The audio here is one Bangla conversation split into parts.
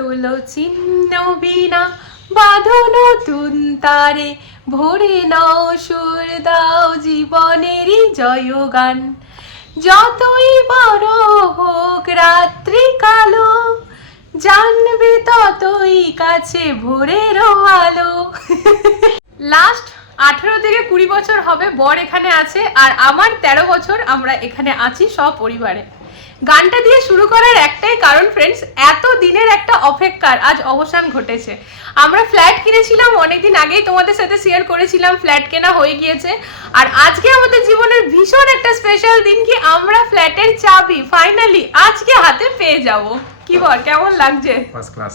তোলো চিহ্ন বিনা বাঁধো নতুন তারে, ভরে নাও সুর, দাও জীবনেরই জয়গান। যতই বড় হোক রাত্রি কালো, জানবে ততই কাছে ভোরের আলো। লাস্ট আঠেরো থেকে কুড়ি বছর হবে, বর এখানে আছে, আর আমার তেরো বছর আমরা এখানে আছি সব পরিবারে গানটা দিয়ে শুরু করার একটাই কারণ ফ্রেন্ডস এত দিনের একটা অপেক্ষার আজ অবসান ঘটেছে। আমরা ফ্ল্যাট কিনেছিলাম, অনেকদিন আগেই তোমাদের সাথে শেয়ার করেছিলাম ফ্ল্যাট কেনা হয়ে গিয়েছে। আর আজকে আমাদের জীবনের ভীষণ একটা স্পেশাল দিন কি আমরা ফ্ল্যাটের চাবি ফাইনালি আজকে হাতে পেয়ে যাব। কি বল, কেমন লাগছে? ফার্স্ট ক্লাস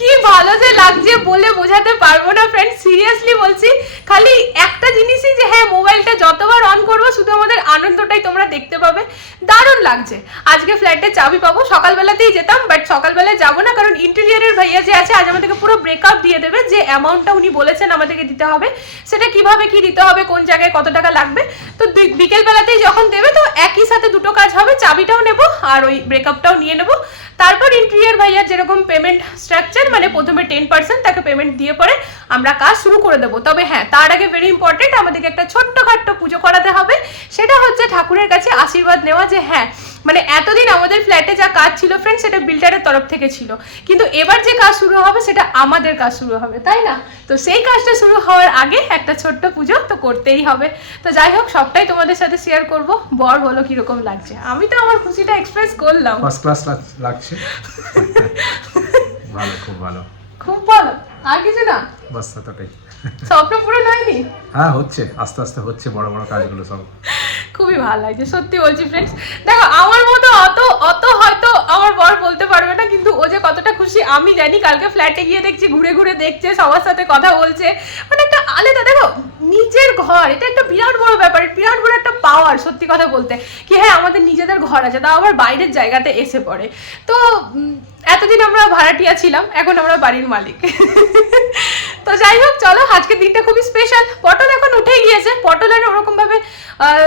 কি ভালো যে লাগছে বলে বোঝাতে পারব না ফ্রেন্ড সিরিয়াসলি বলছি, খালি একটা জিনিসই যে হ্যাঁ মোবাইলটা যতবার অন করব, শুধু আমাদের আনন্দটাই তোমরা দেখতে পাবে। দারুণ লাগছে। আজকে ফ্ল্যাটে চাবি পাবো। সকালবেলাতেই যেতাম বাট সকালবেলায় যাব না, কারণ ইন্টেরিয়ারের ভাইয়া যে আছে, আজ আমাদেরকে পুরো ব্রেকআপ দিয়ে দেবে। যে অ্যামাউন্টটা উনি বলেছেন আমাদেরকে দিতে হবে, সেটা কীভাবে, কি দিতে হবে, কোন জায়গায় কত টাকা লাগবে, তো বিকেলবেলাতেই যখন দেবে, তো একই সাথে দুটো কাজ হবে। চাবিটাও নেব, আর ওই ব্রেকআপটাও নিয়ে নেব। তারপর ইন্টেরিয়ার ভাইয়ার যেরকম পেমেন্ট স্ট্রাকচার মানে প্রথমে টেন পার্সেন্ট তাকে পেমেন্ট দিয়ে পরে আমরা কাজ শুরু করে দেবো। তবে হ্যাঁ তার আগে ভেরি ইম্পর্টেন্ট আমাদেরকে একটা ছোট্টখাট্ট পুজো করাতে হবে। সেটা হচ্ছে ঠাকুরের কাছে আশীর্বাদ নেওয়া যে হ্যাঁ মানে এতদিন আমাদের ফ্ল্যাটে যা কাজ ছিল ফ্রেন্ড সেটা বিল্ডারের তরফ থেকে ছিল। কিন্তু এবার যে কাজ শুরু হবে সেটা আমাদের কাজ শুরু হবে তাই না? তো সেই কাজটা শুরু হওয়ার আগে একটা ছোট্ট পুজো তো করতেই হবে। তো যাই হোক সবটাই তোমাদের সাথে শেয়ার করব। বর বলো কীরকম লাগছে? আমি তো আমার খুশিটা এক্সপ্রেস করলাম। ফার্স্ট ক্লাস লাগছে। ভালো খুব ভালো। খুব ভালো। আর কিছু না? বাস এতটাই। স্বপ্ন পূরণ হয়নি? হ্যাঁ হচ্ছে। আস্তে আস্তে হচ্ছে বড় বড় কাজগুলো সব। খুবই ভালো লাগছে সত্যি বলছি ফ্রেন্ডস দেখো আমার মতো অত অত হয়তো আমার বর বলতে পারবে না কিন্তু ও যে কতটা খুশি আমি জানি। কালকে ফ্ল্যাটে গিয়ে দেখছি ঘুরে ঘুরে দেখছে সবার সাথে কথা বলছে। মানে একটা আলাদা দেখো নিজের ঘর এটা একটা বিরাট বড় ব্যাপার বিরাট বড় একটা পাওয়ার সত্যি কথা বলতে। কি হ্যাঁ আমাদের নিজেদের ঘর আছে তাও আবার বাইরের জায়গাতে এসে পড়ে। তো এতদিন আমরা ভাড়াটিয়া ছিলাম, এখন আমরা বাড়ির মালিক। তো যাই হোক, চলো, আজকের দিনটা খুবই স্পেশাল পটল এখন উঠেই গিয়েছে। পটল আর ওরকম ভাবে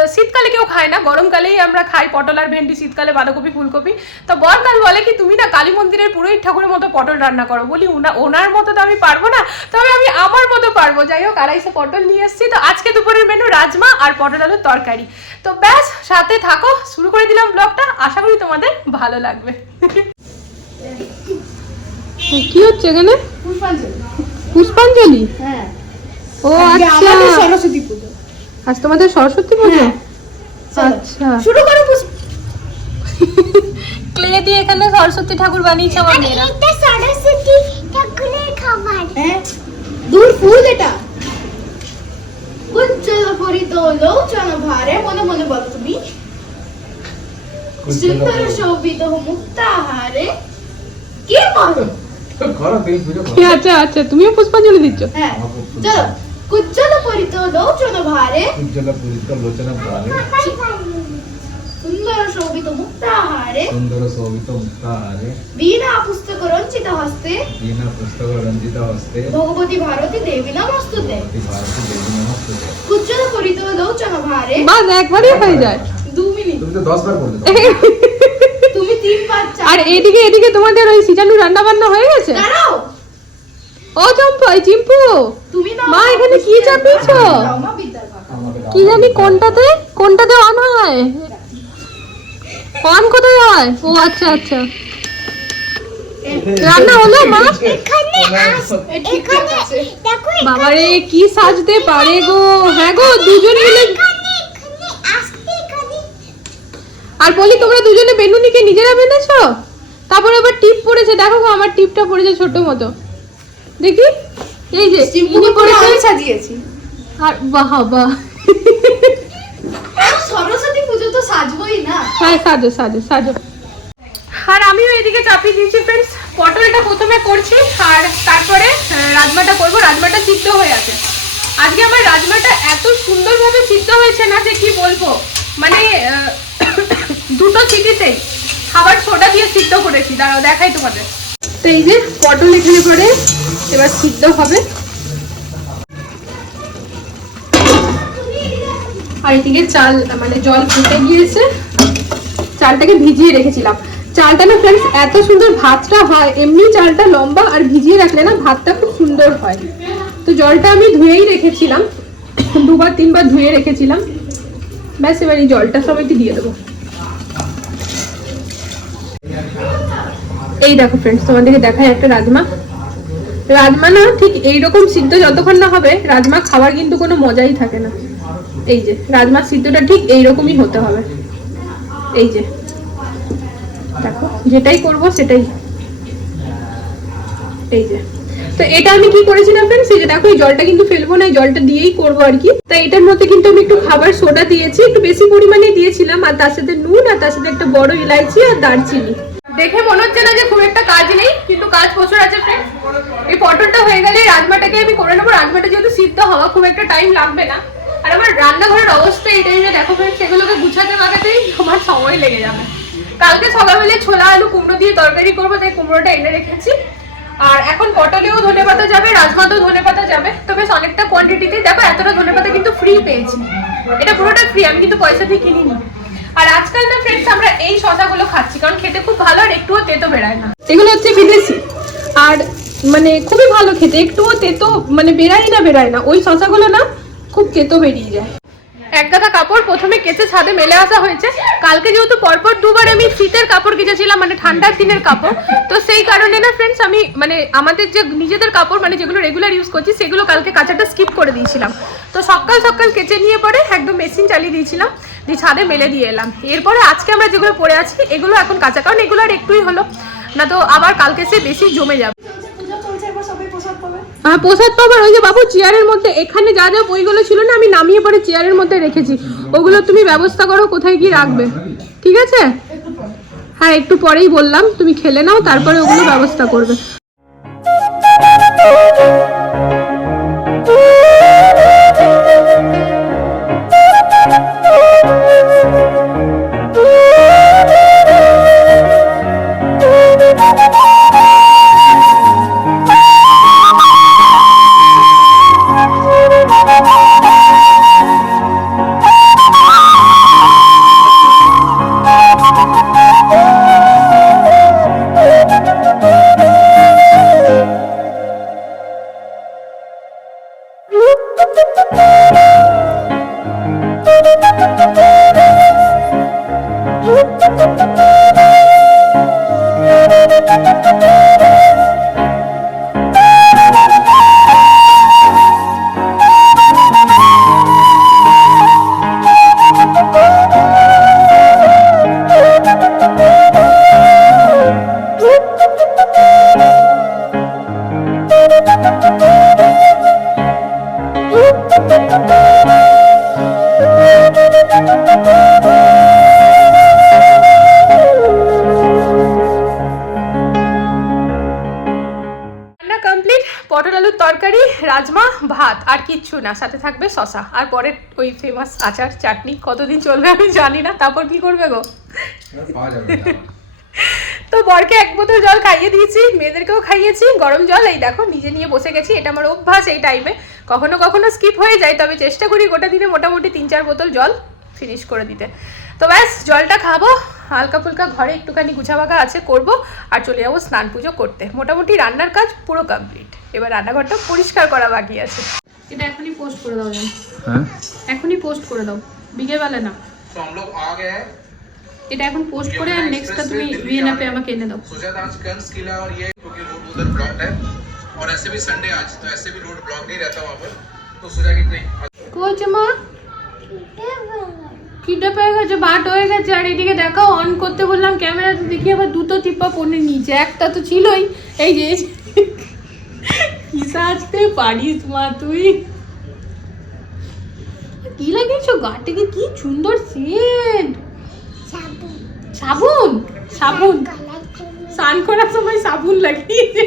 শীতকালে কেউ খায় না। গরমকালেই আমরা খাই পটল আর ভেন্ডি, শীতকালে বাঁধাকপি, ফুলকপি। তো বরকাল বলে কি, তুমি না কালী মন্দিরের পুরোহিত ঠাকুরের মতো পটল রান্না করো। বলি, ওনা- ওনার মতো তো আমি পারব না। তবে আমি আমার মতো পারব। যাই হোক, আড়াইশো পটল নিয়ে এসেছি। তো আজকে দুপুরের মেনু রাজমা আর পটল আলুর তরকারি। তো ব্যাস, সাথে থাকো। শুরু করে দিলাম ব্লগটা আশা করি তোমাদের ভালো লাগবে। কি হচ্ছে এখানে? পুষ্পাঞ্জলি। পুষ্পাঞ্জলি? হ্যাঁ। ও আচ্ছা। সরস্বতী পুজো। আজ তোমাদের সরস্বতী পুজো? হ্যাঁ। আচ্ছা। শুরু করো ক্লে দিয়ে এখানে সরস্বতী ঠাকুর বানিয়েছে আমার মেয়েরা। এটা সরস্বতী ঠাকুরের খাবার। হ্যাঁ। দূর ফুল এটা। উজ্জ্বল পরিত লোচন ভারে মনে মনে বলো তুমি। সুন্দর শোভিত মুক্তাহারে। কি বলো? আচ্ছা আচ্ছা তুমিও পুষ্পাঞ্জলি দিচ্ছ? হ্যাঁ চলো উজ্জ্বল পরিত লোচন ভারে। উজ্জ্বল পুরিত লোচনা ভালে সুন্দর শোভিত মুক্তাহারে। সুন্দর শোভিত মুক্তাহারে। বীণা পুস্তক রঞ্চিত হস্তে। দীনা পুস্তক রঞ্জিত হস্তে। ভগবতী ভারতী দেবী নমস্তুতে। ভারতী দেবী নমস্তুতে। উজ্জ্বল পরিত লোচন ভারে। বাস একবারই হয়ে যায়। দু মিনিট তুমি তো বার আর এদিকে এদিকে তোমাদের ওই সিজানু রান্না বান্না হয়ে গেছে? দাঁড়াও। ও চম্পা এই চিম্পু। মা, এখানে কি চাপিয়েছো? কি জানি কোনটাতে? কোনটাতে অন হয়? অন কোথায় হয়? ও আচ্ছা আচ্ছা। রান্না হলো মা? এখানে আস- এ দেখো বাবারে কি সাজতে পারে গো? হ্যাঁ গো দুজন মিলে এখানে এখানে আসতে এখানে আর বলি তোমরা দুজনে বেনুনিকে নিজেরা বেঁধেছো? তারপর আবার টিপ পড়েছে দেখো আমার টিপটা পড়েছে ছোট মতো। দেখি? এই যে ইনি পড়েছে। আমি সাজিয়েছি। আর বাহ বাহ। সরস্বতী পুজো তো সাজবই না। হ্যাঁ সাজো সাজো সাজো। আর আমিও এদিকে চাপিয়ে দিয়েছি ফ্রেন্ডস পটলটা প্রথমে করছি আর তারপরে রাজমাটা করব। রাজমাটা সিদ্ধ হয়ে আছে। আজকে আমার রাজমাটা এত সুন্দরভাবে সিদ্ধ হয়েছে না যে কি বলব? মানে দুটো সিটিতেই খাবার সোডা দিয়ে সিদ্ধ করেছি। দাঁড়াও, দেখাই তোমাদের। তো এই যে পটল এখানে পরে এবার সিদ্ধ হবে। আর এদিকে চাল মানে জল ফুটে গিয়েছে। চালটাকে ভিজিয়ে রেখেছিলাম। চালটা না ফ্রেন্ডস এত সুন্দর ভাতটা হয়, এমনি চালটা লম্বা আর ভিজিয়ে রাখলে না ভাতটা খুব সুন্দর হয়। তো জলটা আমি ধুয়েই রেখেছিলাম, দুবার তিনবার ধুয়ে রেখেছিলাম। ব্যাস, এবার এই জলটা সবাইকে দিয়ে দেবো। এই দেখো ফ্রেন্ডস তোমাদেরকে দেখায় একটা রাজমা। রাজমা না ঠিক এইরকম সিদ্ধ যতক্ষণ না হবে, রাজমা খাওয়ার কিন্তু কোনো মজাই থাকে না। এই যে, রাজমা সিদ্ধটা ঠিক এইরকমই হতে হবে। এই যে, দেখো, যেটাই করব সেটাই। এই যে, তো এটা আমি কি করেছিলাম ফ্রেন্ডস এই যে দেখো, এই জলটা কিন্তু ফেলব না, এই জলটা দিয়েই করব আর কি। তো এটার মধ্যে কিন্তু আমি একটু খাবার সোডা দিয়েছি, একটু বেশি পরিমাণে দিয়েছিলাম, আর তার সাথে নুন, আর তার সাথে একটা বড় ইলাইচি আর দারচিনি। দেখে মনে হচ্ছে না যে খুব একটা কাজ নেই, কিন্তু কাজ প্রচুর আছে ফ্রেন্ডস এই পটলটা হয়ে গেলে রাজমাটাকে আমি করে নেব। রাজমাটা যেহেতু সিদ্ধ হওয়া, খুব একটা টাইম লাগবে না। আর আমার রান্নাঘরের অবস্থা এই টাইমে দেখো ফ্রেন্ডস সেগুলোকে গুছাতে লাগাতেই আমার সময় লেগে যাবে। কালকে সকালবেলা ছোলা, আলু, কুমড়ো দিয়ে তরকারি করব, তাই কুমড়োটা এনে রেখেছি। আর এখন পটলেও ধনে পাতা যাবে, রাজমাতেও ধনে পাতা যাবে। তো বেশ অনেকটা কোয়ান্টিটিতে দেখো, এতটা ধনে পাতা কিন্তু ফ্রি পেয়েছি। এটা পুরোটা ফ্রি আমি কিন্তু পয়সা দিয়ে কিনিনি। আর আজকাল না ফ্রেন্ডস আমরা এই শশাগুলো খাচ্ছি কারণ খেতে খুব ভালো আর একটুও তেতো বেড়ায় না। এগুলো হচ্ছে বিদেশি। আর মানে খুবই ভালো খেতে একটুও তেতো মানে বেরাই না বেরায় না। ওই শশাগুলো না খুব তেতো বেরিয়ে যায়। এক গাদা কাপড় প্রথমে কেচে ছাদে মেলে আসা হয়েছে। কালকে যেহেতু পরপর দুবার আমি শীতের কাপড় কেচেছিলাম মানে ঠান্ডার দিনের কাপড়। তো সেই কারণে না ফ্রেন্ডস আমি মানে আমাদের যে নিজেদের কাপড় মানে যেগুলো রেগুলার ইউজ করছি সেগুলো কালকে কাচাটা স্কিপ করে দিয়েছিলাম। তো সকাল সকাল কেচে নিয়ে পরে একদম মেশিন চালিয়ে দিয়েছিলাম। দিয়ে ছাদে মেলে দিয়ে এলাম। এরপরে আজকে আমরা যেগুলো পরে আছি এগুলো এখন কাঁচা। কারণ এগুলো আর একটুই হলো। না তো আবার কালকে সে বেশি জমে যাবে। হ্যাঁ প্রসাদ পাবার ওই যে বাবু চেয়ারের মধ্যে এখানে যা যা বইগুলো ছিল না আমি নামিয়ে পরে চেয়ারের মধ্যে রেখেছি। ওগুলো তুমি ব্যবস্থা করো কোথায় কি রাখবে। ঠিক আছে? হ্যাঁ একটু পরেই বললাম। তুমি খেলে নাও তারপরে ওগুলো ব্যবস্থা করবে। না সাথে থাকবে শশা। আর পরে ওই ফেমাস আচার চাটনি কতদিন চলবে আমি জানি না তারপর কি করবে গো? তো বরকে এক বোতল জল খাইয়ে দিয়েছি মেয়েদেরকেও খাইয়েছি গরম জল। এই দেখো নিজে নিয়ে বসে গেছি এটা আমার অভ্যাস এই টাইমে কখনো কখনো স্কিপ হয়ে যায় তবে চেষ্টা করি গোটা দিনে মোটামুটি তিন চার বোতল জল ফিনিশ করে দিতে। তো ব্যাস জলটা খাব হালকা ফুলকা ঘরে একটুখানি গুছাবাগা আছে করব আর চলে যাব স্নান পুজো করতে। মোটামুটি রান্নার কাজ পুরো কমপ্লিট এবার রান্নাঘরটা পরিষ্কার করা বাকি আছে। এটা এখনই পোস্ট করে দাও জান হ্যাঁ এখনই পোস্ট করে দাও বিকেলবেলা না तो हम लोग आ गए हैं এটা এখন পোস্ট করে আর নেক্সটটা তুমি ভিএনএপে আমাকে এনে দাও सोचा था आज कंस किला और ये क्योंकि रोड उधर ब्लॉक्ड है और ऐसे भी संडे आज तो ऐसे भी रोड ब्लॉक नहीं रहता वहाँ पर तो सोचा कि नहीं কইছে মা খিদে পেয়ে গেছে বাট হয়ে গেছে আর এদিকে দেখো অন করতে বললাম ক্যামেরাতে দেখি আবার দুটো টিপা পড়ে নিচে একটা তো ছিলই এই যে এই যে। কি সাজতে পারিস মা তুই। কি লাগিয়েছো? গা থেকে কি সুন্দর সেন্ট সাবু সাবুন? সাবুন। স্নান করার সময় সাবুন লাগিয়েছে।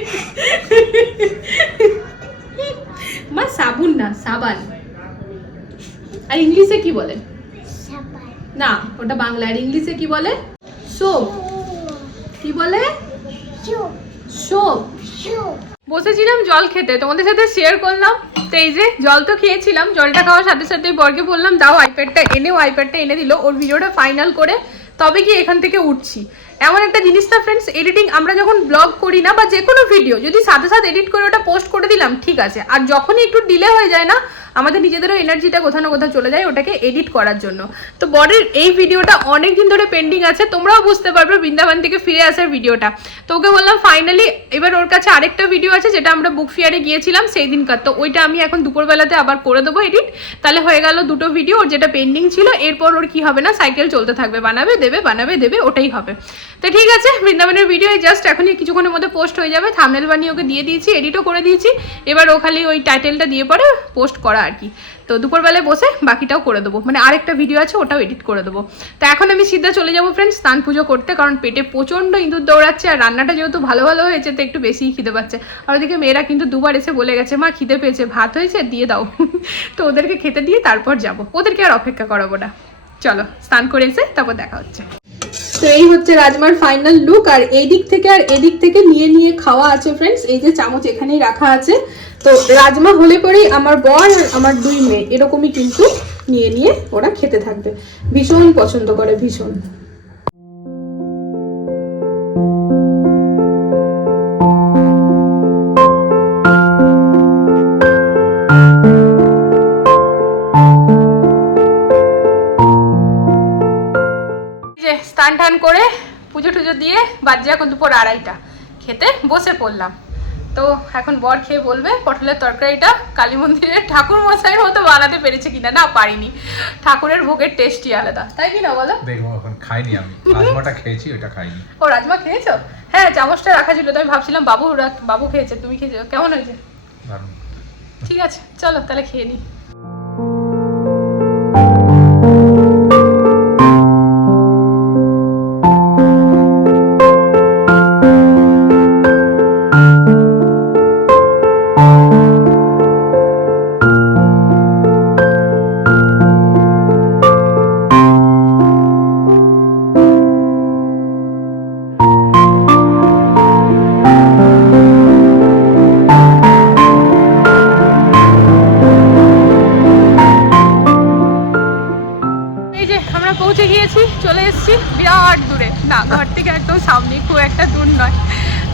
মা সাবুন না সাবান। আর ইংলিশে কি বলে? না ওটা বাংলা। আর ইংলিশে কি বলে? সোপ। কি বলে? সোপ। চুপ বসেছিলাম জল খেতে। তোমাদের সাথে শেয়ার করলাম। তো এই যে জল তো খেয়েছিলাম, জলটা খাওয়ার সাথে সাথে বরকে বললাম, দাও আইপ্যাডটা এনে, ও আইপ্যাডটা এনে দিল। ওর ভিডিওটা ফাইনাল করে তবে কি এখান থেকে উঠছি। এমন একটা জিনিস না ফ্রেন্ডস এডিটিং আমরা যখন ব্লগ করি না বা যে কোনো ভিডিও যদি সাথে সাথে এডিট করে ওটা পোস্ট করে দিলাম, ঠিক আছে। আর যখনই একটু ডিলে হয়ে যায় না আমাদের নিজেদেরও এনার্জিটা কোথাও না কোথাও চলে যায় ওটাকে এডিট করার জন্য। তো বডির এই ভিডিওটা অনেক দিন ধরে পেন্ডিং আছে, তোমরাও বুঝতে পারবে বৃন্দাবন থেকে ফিরে আসার ভিডিওটা তো ওকে বললাম ফাইনালি এবার ওর কাছে আরেকটা ভিডিও আছে যেটা আমরা বুক ফেয়ারে গিয়েছিলাম সেই দিনকার তো ওইটা আমি এখন দুপুরবেলাতে আবার করে দেবো এডিট তাহলে হয়ে গেল দুটো ভিডিও ওর যেটা পেন্ডিং ছিল, এরপর ওর কি হবে না সাইকেল চলতে থাকবে। বানাবে, দেবে বানাবে, দেবে, ওটাই হবে। তো ঠিক আছে, বৃন্দাবনের ভিডিও জাস্ট এখনই কিছুক্ষণের মধ্যে পোস্ট হয়ে যাবে। থামনেল বানিয়ে ওকে দিয়ে দিয়েছি এডিটও করে দিয়েছি। এবার ও খালি ওই টাইটেলটা দিয়ে পরে পোস্ট করা আর কি তো দুপুরবেলায় বসে বাকিটাও করে দেবো। মানে আরেকটা ভিডিও আছে, ওটাও এডিট করে দেবো। তো এখন আমি সিদ্ধা চলে যাব ফ্রেন্ডস স্নান পুজো করতে, কারণ পেটে প্রচণ্ড ইঁদুর দৌড়াচ্ছে আর রান্নাটা যেহেতু ভালো ভালো হয়েছে, তো একটু বেশিই খিদে পাচ্ছে। আর ওদিকে মেয়েরা কিন্তু দুবার এসে বলে গেছে, মা, খিদে পেয়েছে, ভাত হয়েছে, দিয়ে দাও। তো ওদেরকে খেতে দিয়ে তারপর যাব। ওদেরকে আর অপেক্ষা করাবো না। চলো, স্নান করে এসে তারপর দেখা হচ্ছে। তো এই হচ্ছে রাজমার ফাইনাল লুক আর এই দিক থেকে আর এদিক থেকে নিয়ে নিয়ে খাওয়া আছে ফ্রেন্ডস এই যে চামচ এখানেই রাখা আছে। তো রাজমা হলে পরেই আমার বর আর আমার দুই মেয়ে, এরকমই কিন্তু নিয়ে নিয়ে ওরা খেতে থাকবে। ভীষণ পছন্দ করে, ভীষণ। স্নান টান করে পুজো টুজো দিয়ে বাজে এখন দুপুর আড়াইটা। খেতে বসে পড়লাম। তো এখন বর খেয়ে বলবে পটলের তরকারিটা কালী মন্দিরের ঠাকুর মশাইয়ের মতো বানাতে পেরেছে কিনা? না পারিনি। ঠাকুরের ভোগের টেস্টই আলাদা। তাই কিনা বলো? দেখব এখন খাইনি আমি। রাজমাটা খেয়েছি ওটা খাইনি। ও রাজমা খেয়েছো? হ্যাঁ চামচটা রাখা ছিল তো আমি ভাবছিলাম বাবু বাবু খেয়েছে তুমি খেয়েছো। কেমন হয়েছে? ঠিক আছে চলো তাহলে খেয়ে নিই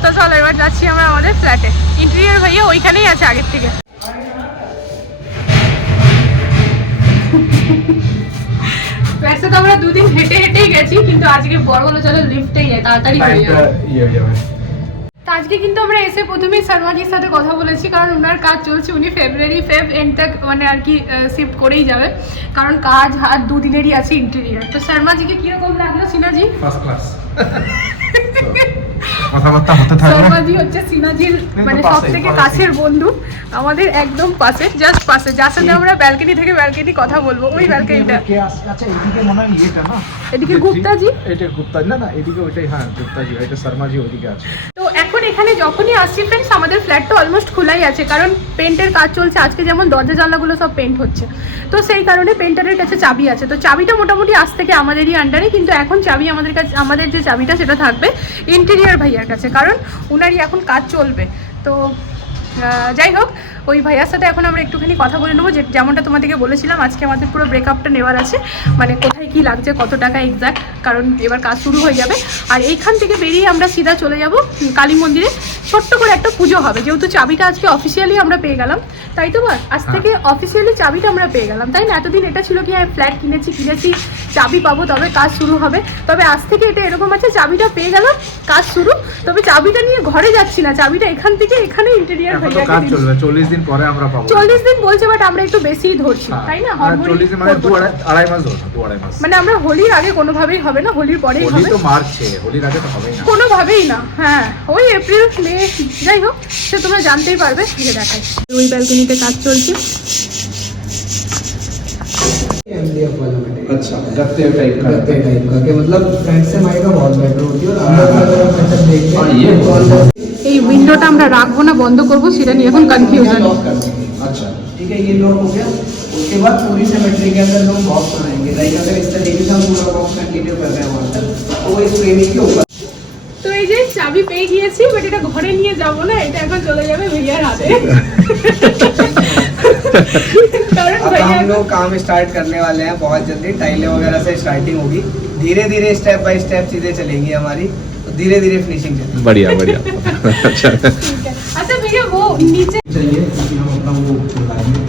তো চলো, এবার যাচ্ছি আমরা আমাদের ফ্ল্যাটে ইন্টেরিয়ার ভাইয়া ওইখানেই আছে আগের থেকে। ফ্ল্যাটে তো আমরা দুদিন হেঁটে হেঁটেই গেছি, কিন্তু আজকে বড় বড় চলো লিফটেই যায়, তাড়াতাড়ি হয়ে আজকে কিন্তু আমরা এসে প্রথমেই শর্মাজির সাথে কথা বলেছি, কারণ ওনার কাজ চলছে, উনি ফেব্রুয়ারি ফেব এন্ড তক মানে আর কি শিফট করেই যাবে। কারণ কাজ আর দুদিনেরই আছে ইন্টেরিয়ার তো শর্মাজিকে কীরকম লাগল, সিনাজি? ফার্স্ট ক্লাস কথাবার্তা হতে থাকবে শর্মাজি হচ্ছে সিনাজির মানে সব পাশেই, থেকে পাশেই। কাছের বন্ধু আমাদের একদম পাশে জাস্ট পাশে। যার সাথে আমরা ব্যালকনি থেকে ব্যালকনি কথা বলব ওই ব্যালকনিটা কে আস- আচ্ছা এদিকে মনে হয় ইয়েটা না? এদিকে গুপ্তাজি? এটা গুপ্তা না না এদিকে ওইটাই হ্যাঁ গুপ্তাজি এটা শর্মাজি ওইদিকে আছে। তো এখন এখানে যখনই আসছি ফ্রেন্ডস আমাদের ফ্ল্যাটটা অলমোস্ট খোলাই আছে কারণ পেন্টের কাজ চলছে। আজকে যেমন দরজা জানলাগুলো সব পেন্ট হচ্ছে। তো সেই কারণে পেন্টারের কাছে চাবি আছে। তো চাবিটা মোটামুটি আজ থেকে আমাদেরই আন্ডারে কিন্তু এখন চাবি আমাদের কাছে আমাদের যে চাবিটা সেটা থাকবে ইন্টেরিয়ার ভাইয়ার কাছে কারণ উনারই এখন কাজ চলবে। তো যাই হোক ওই ভাইয়ার সাথে এখন আমরা একটুখানি কথা বলে নেব। যে যেমনটা তোমাদেরকে বলেছিলাম আজকে আমাদের পুরো ব্রেকআপটা নেওয়ার আছে। মানে কোথায় কি লাগছে কত টাকা এক্স্যাক্ট কারণ এবার কাজ শুরু হয়ে যাবে। আর এইখান থেকে বেরিয়ে আমরা সিধা চলে যাব কালী মন্দিরে। ছোট্ট করে একটা পুজো হবে যেহেতু চাবিটা আজকে অফিসিয়ালি আমরা পেয়ে গেলাম। তাই তো বল? আজ থেকে অফিসিয়ালি চাবিটা আমরা পেয়ে গেলাম তাই না? এতদিন এটা ছিল কি হ্যাঁ ফ্ল্যাট কিনেছি কিনেছি চাবি পাবো তবে কাজ শুরু হবে। তবে আজ থেকে এটা এরকম আছে চাবিটা পেয়ে গেলাম কাজ শুরু। তবে চাবিটা নিয়ে ঘরে যাচ্ছি না চাবিটা এখান থেকে এখানে ইন্টেরিয়ার হয়ে ভাইয়াকে কাজ চলবে চল্লিশ দিন পরে আমরা পাবো। চল্লিশ দিন বলছে বাট আমরা একটু বেশিই ধরছি হ্যাঁ, তাই না? হড়বড়ি চল্লিশ দিন মানে করব। দু আড়াই আড়াই মাস ধরো দু আড়াই মাস। মানে আমরা হোলির আগে কোনোভাবেই হবে না হোলির পরেই হোলি হবে। তো মার্চে হোলির আগে তো হবেই না। কোনোভাবেই না হ্যাঁ ওই এপ্রিল মে যাই হোক সে তোমরা জানতেই পারবে যে দেখাই ওই ব্যালকনিতে কাজ চলছে। अच्छा गत्ते टाइप का गत्ते टाइप का के मतलब फ्रंट से माइक का बहुत बेटर होती है और अंदर का मतलब देखते हैं ये এই উইন্ডোটা আমরা রাখব না বন্ধ করব সেটা নিয়ে এখন কনফিউশন আচ্ছা ठीक है ये लॉक हो गया उसके बाद पूरी सिमेट्री के अंदर लोग बॉक्स बनाएंगे लाइक अगर इस तरीके से हम पूरा बॉक्स कंटिन्यू कर रहे हैं वहां तक तो वो इस फ्रेमिंग के ऊपर তো এই যে চাবি পেয়ে গিয়েছি বাট এটা ঘরে নিয়ে যাব না এটা এখন চলে যাবে ভাইয়ার হাতে अब ভাইয়া हम लोग काम स्टार्ट करने वाले हैं बहुत जल्दी टाइलें वगैरह से स्टार्टिंग होगी धीरे धीरे स्टेप बाय स्टेप चीजें चलेंगी हमारी तो धीरे धीरे फिनिशिंग चलेगी बढ़िया बढ़िया अच्छा अच्छा भैया वो नीचे चलिए अभी हम अपना वो लगाएंगे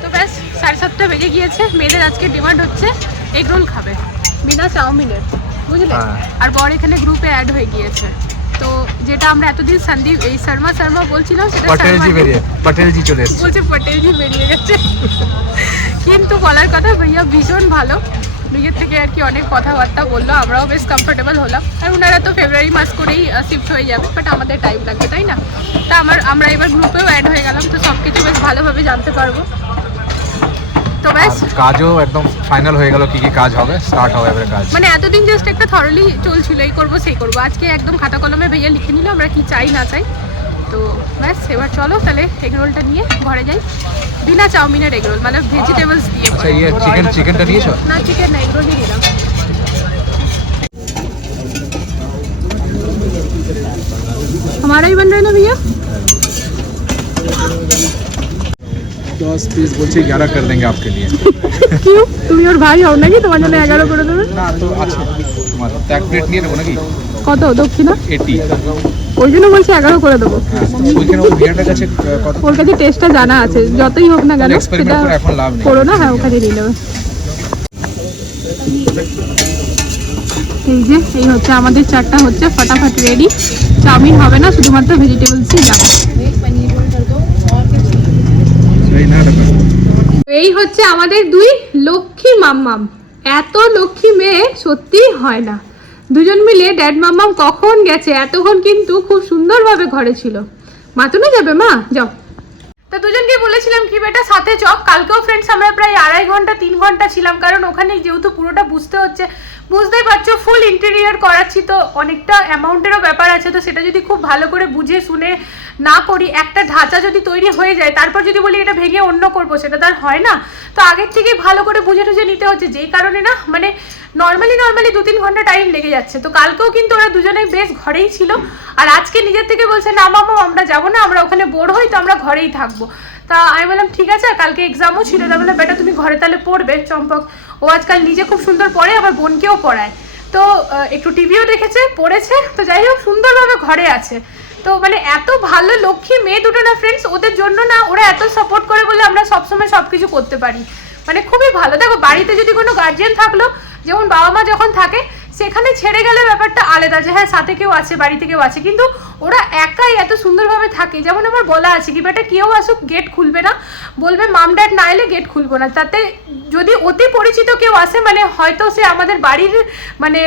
তো ব্যাস সাড়ে সাতটা বেজে গিয়েছে মেয়েদের আজকে ডিমান্ড হচ্ছে এগ রোল খাবে বিনা চাউমিনের বুঝলে হ্যাঁ। আর বর এখানে গ্রুপে অ্যাড হয়ে গিয়েছে তো যেটা আমরা এতদিন সন্দীপ এই শর্মা শর্মা বলছিলাম সেটা পটেলজি বেরিয়ে পটেলজি চলে এসেছে। বলছে পটেলজি বেরিয়ে গেছে। কিন্তু বলার কথা ভাইয়া ভীষণ ভালো। নিজের থেকে আর কি অনেক কথাবার্তা বলল আমরাও বেশ কমফোর্টেবল হলাম। আর ওনারা তো ফেব্রুয়ারি মাস করেই শিফট হয়ে যাবে বাট আমাদের টাইম লাগবে তাই না? তা আমার আমরা এবার গ্রুপেও অ্যাড হয়ে গেলাম তো সব কিছু বেশ ভালোভাবে জানতে পারব। তো ব্যাস আর কাজও একদম ফাইনাল হয়ে গেল কি কি কাজ হবে স্টার্ট হবে এবারে কাজ মানে এতদিন জাস্ট একটা থরলি চলছিল এই করবো সেই করবো আজকে একদম খাতা কলমে ভাইয়া লিখে নিল আমরা কি চাই না চাই তো ব্যাস এবার চলো তাহলে এগ রোলটা নিয়ে ঘরে যাই বিনা চাউমিনের এগ রোল মানে ভেজিটেবলস দিয়ে আচ্ছা ইয়ে চিকেন চিকেনটা নিয়েছো না চিকেন না এগ রোলই দিলাম हमारा ही बन रहा है ना भैया দশ পিস বলছে এগারো করে দেবে আপকে লিয়ে কিউ তুমি ওর ভাই হও নাকি তোমার জন্য এগারো করে দেবে না তো আছে তোমার ট্যাগ প্লেট নিয়ে নেব নাকি কত দক্ষিণা এটি ওই জন্য বলছি এগারো করে দেবো ওর কাছে টেস্টটা জানা আছে যতই হোক না কেন সেটা করো না হ্যাঁ ওখানে নিয়ে নেবে। এই যে এই হচ্ছে আমাদের চাটটা হচ্ছে ফটাফট রেডি চাউমিন হবে না শুধুমাত্র ভেজিটেবলসই যাবে। এই হচ্ছে আমাদের দুই লক্ষ্মী মাম্মাম। এত লক্ষ্মী মেয়ে সত্যি হয় না। দুজন মিলে ড্যাড মাম্মাম কখন গেছে, এতক্ষণ কিন্তু খুব সুন্দরভাবে ঘরে ছিল। মা তো যাবে মা? যাও। তো দুজনকে বলেছিলাম কি, বেটা, সাথে চ কালকেও ফ্রেন্ডস আমরা প্রায় আড়াই ঘণ্টা, তিন ঘণ্টা ছিলাম, কারণ ওখানে যেহেতু পুরোটা বুঝতে হচ্ছে, বুঝতেই পারছ ফুল ইন্টেরিয়ার করাচ্ছি তো অনেকটা অ্যামাউন্টেরও ব্যাপার আছে, তো সেটা যদি খুব ভালো করে বুঝে, শুনে না করি, একটা ঢাঁচা যদি তৈরি হয়ে যায়, তারপর যদি বলি এটা ভেঙে অন্য করব, সেটা তো আর হয় না। তো আগের থেকেই ভালো করে বুঝে টুঝে নিতে হচ্ছে, যেই কারণে না মানে নর্মালি নর্মালি দু তিন ঘণ্টা টাইম লেগে যাচ্ছে। তো কালকেও কিন্তু ওরা দুজনেই বেশ ঘরেই ছিল। আর আজকে নিজের থেকে বলছে, না মামা, আমরা যাব না, আমরা ওখানে বোর হই, তো আমরা ঘরেই থাকব। তা আমি বললাম, ঠিক আছে, আর কালকে এক্সামও ছিল। তা বললাম বেটা, তুমি ঘরে তাহলে পড়বে, চম্পক। ও আজকাল নিজে খুব সুন্দর পড়ে, আবার বোনকেও পড়ায়। তো একটু টিভিও দেখেছে, পড়েছে। তো যাই হোক, সুন্দরভাবে ঘরে আছে। তো মানে এত ভালো লক্ষ্মী মেয়ে দুটো না ফ্রেন্ডস ওদের জন্য না ওরা এত সাপোর্ট করে বলে আমরা সবসময় সব কিছু করতে পারি। মানে খুবই ভালো। দেখো, বাড়িতে যদি কোনো গার্জিয়ান থাকল যেমন বাবা মা যখন থাকে, সেখানে ছেড়ে গেলে ব্যাপারটা আলাদা যে হ্যাঁ সাথে কেউ আছে, বাড়িতে কেউ আছে। কিন্তু ওরা একাই এত সুন্দরভাবে থাকে। যেমন আমার বলা আছে, কি বেটা কেউ আসুক গেট খুলবে না। বলবে, মাম ড্যাড না এলে গেট খুলবো না। তাতে যদি অতি পরিচিত কেউ আসে মানে হয়তো সে আমাদের বাড়ির মানে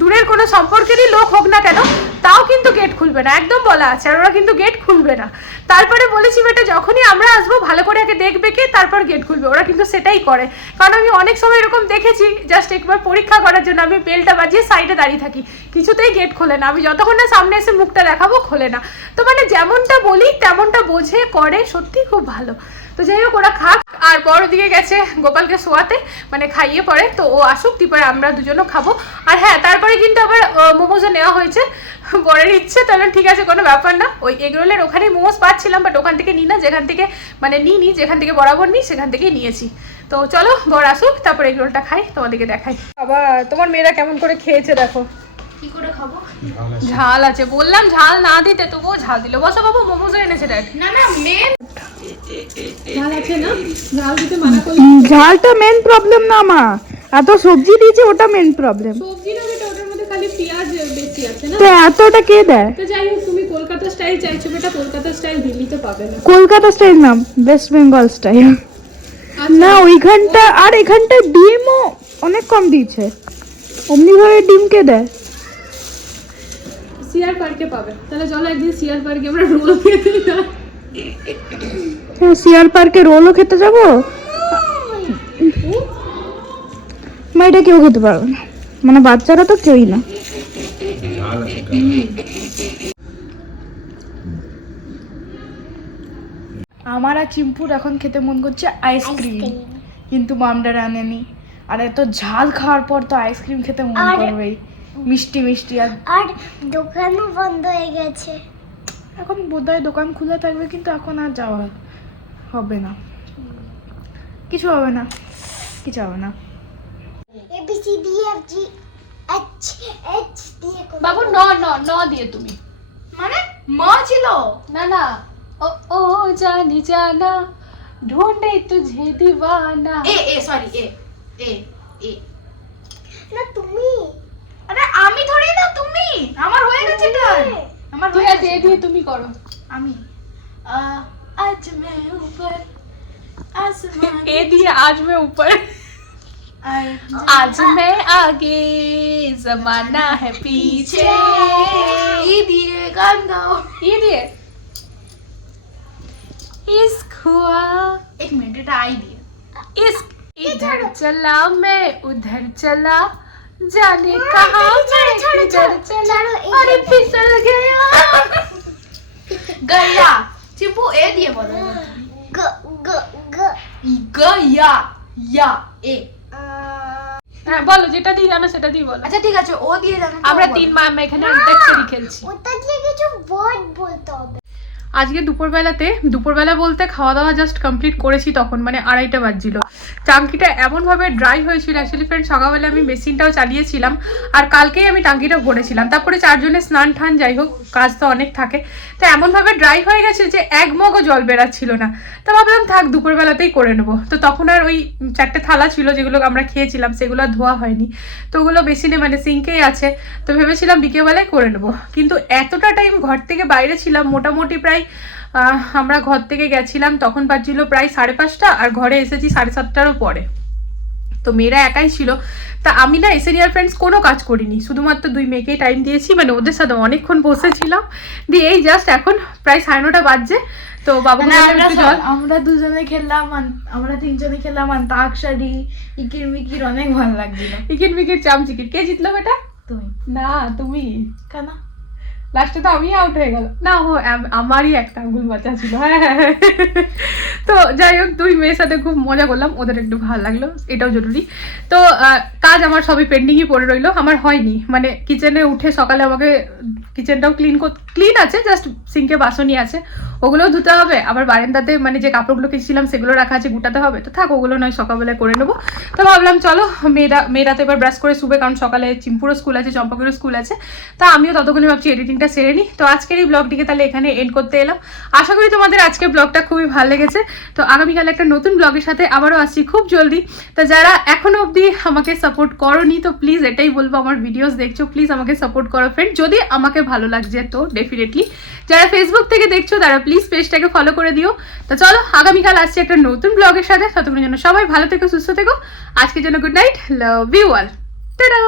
দূরের কোনো সম্পর্কেরই লোক হোক না কেন, তাও কিন্তু গেট খুলবে না। একদম বলা আছে, আর ওরা কিন্তু গেট খুলবে না। তারপরে বলেছি, বেটা, যখনই আমরা আসব, ভালো করে আগে দেখবে কে, তারপর গেট খুলবে। ওরা কিন্তু সেটাই করে। কারণ আমি অনেক সময় এরকম দেখেছি জাস্ট একবার পরীক্ষা করার জন্য আমি বেলটা বাজিয়ে সাইডে দাঁড়িয়ে থাকি। কিছুতেই গেট খোলে না। আমি যতক্ষণ না সামনে এসে মুখটা দেখাবো, খোলে না। তো মানে যেমনটা বলি, তেমনটা বোঝে, করে সত্যি খুব ভালো। তো যাই হোক, ওরা খাক। আর বড় দিকে গেছে গোপালকে শোয়াতে মানে খাইয়ে পরে। তো ও আসুক তারপরে আমরা দুজনও খাব। আর হ্যাঁ তারপরে কিন্তু আবার মোমোজও নেওয়া হয়েছে। বরের ইচ্ছে তাহলে ঠিক আছে, কোনো ব্যাপার না। ওই এগরোলের ওখানেই মোমোজ পাচ্ছিলাম বাট ওখান থেকে নিই না। যেখান থেকে মানে নিই নি, যেখান থেকে বরাবর নিই সেখান থেকেই নিয়েছি। তো চলো, বর আসুক, তারপর এগরোলটা খাই, তোমাদেরকে দেখাই। আবার তোমার মেয়েরা কেমন করে খেয়েছে, দেখো। কি করে খাব? ঝাল আছে। বললাম ঝাল না দিতে তবুও ঝাল দিল। বসো বাবু মোমোজও এনেছে দেখ। না না মেন ঝাল আছে না? ঝাল দিতে মানা করলে। ঝালটা মেন প্রবলেম না মা। এত সবজি দিয়েছে ওটা মেন প্রবলেম সবজি না বেটা ওটার মধ্যে খালি পেঁয়াজ বেশি আছে না? তো এতটা কে দেয়? তো যাই হোক তুমি কলকাতা স্টাইল চাইছো বেটা। কলকাতা স্টাইল দিল্লিতে পাবে না। কলকাতা স্টাইল না ওয়েস্ট বেঙ্গল স্টাইল না ওইখানটা আর এখানটা ডিমও অনেক কম দিয়েছে। অমনি ভাবে ডিম কে দেয়? সিয়ার পার্কে পাবে। তাহলে চলো একদিন সিয়ার পার্কে আমরা রোল খেতে যাই। হ্যাঁ সিয়ার পার্কে রোলও খেতে যাব? মা এটা কেউ খেতে পারবে না। মানে বাচ্চারা তো কেউই না। আমার আর চিম্পুর এখন খেতে মন করছে আইসক্রিম। কিন্তু মামডার আনেনি আর এত ঝাল খাওয়ার পর তো আইসক্রিম খেতে মন করবেই। মিষ্টি মিষ্টি আর আর দোকানও বন্ধ হয়ে গেছে। এখন বোধহয় দোকান খোলা থাকবে কিন্তু এখন আর যাওয়া হবে না। কিছু হবে না কিছু হবে না। A B C D F G H H দিয়ে বাবু ন ন ন দিয়ে তুমি। মানে? ম ছিল? না না। ও ও জানি জানা ঢুঁড়ে তুঝে দিবানা এ এ সরি এ এ এ। না তুমি। আমি ধরে না তুমি আমার হয়ে গেছে টার্ন আমার ঠিক হয়ে আছে গেছে এ দিয়ে তুমি করো আমি আহ, আজ মে উপর আসমান এ দিয়ে আজ मैं ऊपर আয় आज मैं आगे जमाना है पीछे ই দিয়ে গান গাও ये दिए इश्क हुआ এক মিনিট এটা আই দিয়ে इश्क इधर चला मैं उधर चला जाने कहा मैं ছাড়ো, किधर ছাড়ো, चला ছাড়ো, এই अरे যে- फिसल गया গয়া চিপু এ দিয়ে বলো গ গ গ গয়া ইয়া এ হ্যাঁ বলো যেটা দিয়ে জানো সেটা দিয়ে বলো আচ্ছা ঠিক আছে ও দিয়ে জানো তো আমরা বলো। তিন মা আমরা এখানে অন্তাক্ষরী খেলছি ওটা দিয়ে কিছু ওয়ার্ড বলতে হবে আজকে দুপুরবেলাতে, দুপুরবেলা বলতে খাওয়া দাওয়া জাস্ট কমপ্লিট করেছি তখন মানে আড়াইটা বাজছিল। টাঙ্কিটা এমনভাবে ড্রাই হয়েছিল অ্যাকচুয়ালি ফ্রেন্ড সকালবেলা আমি মেশিনটাও চালিয়েছিলাম, আর কালকেই আমি টাঙ্কিটা ভরেছিলাম। তারপরে চারজনে স্নান টান যাই হোক, কাজ তো অনেক থাকে। তো এমনভাবে ড্রাই হয়ে গেছে যে এক মগও জল বেরাচ্ছিল না। তো ভাবলাম থাক, দুপুরবেলাতেই করে নেব। তো তখন আর ওই চারটে থালা ছিল যেগুলো আমরা খেয়েছিলাম, সেগুলো ধোয়া হয়নি। তো ওগুলো বেসিনে মানে সিঙ্কেই আছে। তো ভেবেছিলাম বিকেলবেলায় করে নেব। কিন্তু এতটা টাইম ঘর থেকে বাইরে ছিলাম, মোটামুটি প্রায় আহ, আমরা ঘর থেকে গেছিলাম তখন বাজছিল প্রায় সাড়ে পাঁচটা আর ঘরে এসেছি সাড়ে সাতটারও পরে। তো মেয়েরা একাই ছিল। তা আমি না এসেনিয়ার ফ্রেন্ডস কোনো কাজ করিনি। শুধুমাত্র দুই মেয়েকেই টাইম দিয়েছি মানে ওদের সাথে অনেকক্ষণ বসেছিলাম। দিয়ে এই জাস্ট এখন প্রায় সাড়ে নটা বাজছে। তো বাবু মানে আমরা দুজনে খেললাম আমরা তিনজনে খেললাম আন্তাক্ষরী ইকির মিকির অনেক ভালো লাগছিল। ইকির মিকির চামচিকির। কে জিতলো বেটা? তুমি। না তুমি। কেন। লাস্টে তো আমি আউট হয়ে গেল না, ও আমারই একটা আঙ্গুল বাঁচা ছিল। হ্যাঁ হ্যাঁ হ্যাঁ। তো যাই হোক, দুই মেয়ের সাথে খুব মজা করলাম। ওদের একটু ভালো লাগল, এটাও জরুরি। তো কাজ আমার সবই পেন্ডিংই পড়ে রইল। আমার হয়নি। মানে কিচেনে উঠে সকালে আমাকে কিচেনটাও ক্লিন ক্লিন আছে জাস্ট সিঙ্কে বাসনই আছে। ওগুলোও ধুতে হবে। আবার বারান্দাতে মানে যে কাপড়গুলো কেচেছিলাম, সেগুলো রাখা আছে, গুটাতে হবে। তো থাক, ওগুলো নয়, সকালবেলায় করে নেব। তো ভাবলাম, চলো, মেয়েরা মেয়েরা তো এবার ব্রাশ করে শুবে, কারণ সকালে চিম্পুরও স্কুল আছে, চম্পাকেরও স্কুল আছে। তা আমিও ততক্ষণে ভাবছি এডিটিংটা সেরে নিই তো আজকের এই ব্লগটিকে তাহলে এখানে এন্ড করতে এলাম। আশা করি তোমাদের আজকের ব্লগটা খুবই ভালো লেগেছে। তো আগামীকাল একটা নতুন ব্লগের সাথে আবারও আসছি খুব জলদি। তো যারা এখনও অবধি আমাকে সাপোর্ট করনি, তো প্লিজ এটাই বলব, আমার ভিডিওস দেখছ প্লিজ আমাকে সাপোর্ট করো ফ্রেন্ড যদি আমাকে ভালো লাগছে তো ডেফিনেটলি যারা ফেসবুক থেকে দেখছ, তারা প্লিজ পেজটাকে ফলো করে দিও। তো চলো, আগামীকাল আসছে একটা নতুন ব্লগের সাথে। ততক্ষণের জন্য সবাই ভালো থেকো, সুস্থ থেকো। আজকের জন্য good night love you all tata